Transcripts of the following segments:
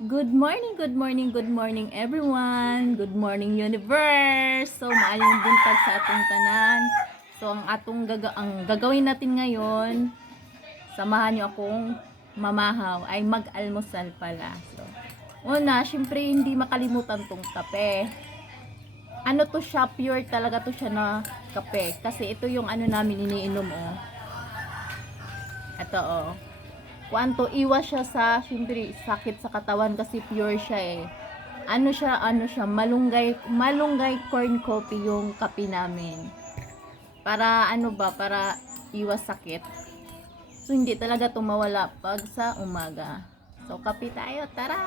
Good morning, good morning, good morning everyone. Good morning universe. So maayong buntag sa atong tanan. So ang gagawin natin ngayon, samahan niyo akong mamahaw ay mag-almusal pala. So una, syempre hindi makalimutan tong kape. Ano to siya, pure talaga to siya na kape. Kasi ito yung ano namin iniinom Ito Kuanto iwas siya sa syempre sakit sa katawan kasi pure siya ano siya malunggay corn coffee yung kape namin. Para ano ba, para iwas sakit. So hindi talaga tumawala pag sa umaga. So kape tayo, tara.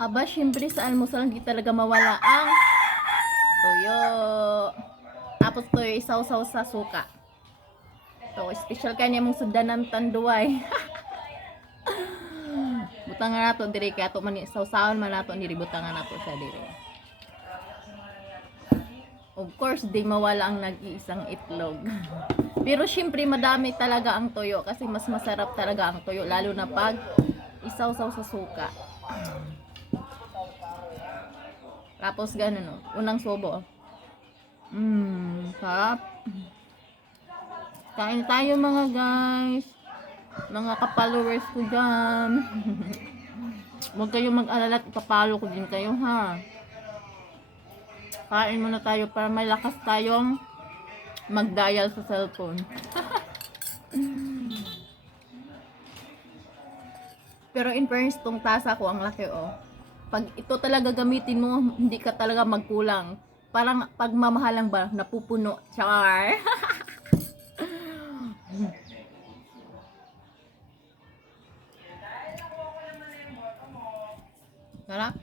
Aba, syempre sa almusal hindi talaga mawala ang tuyo. Tapos tuyo isaw-saw sa suka. So, special kanya mong sudanan tanduay. Butangan nato diri kay ato man sausawan man nato diri butangan nato sa diri. Of course, di mawala ang nag-iisang itlog. Pero syempre madami talaga ang toyo kasi mas masarap talaga ang toyo lalo na pag isaw-saw sa suka. Tapos ganun unang sobo. Sarap. Kain tayo mga guys. Mga ka-followers ko dyan. Huwag kayong mag-alala at ipapalo ko din kayo ha. Kain muna tayo para may lakas tayong mag-dial sa cellphone. Pero in fairness, tong tasa ko ang laki Pag ito talaga gamitin mo, hindi ka talaga magkulang. Parang pagmamahalang ba, napupuno. Char! Sarap?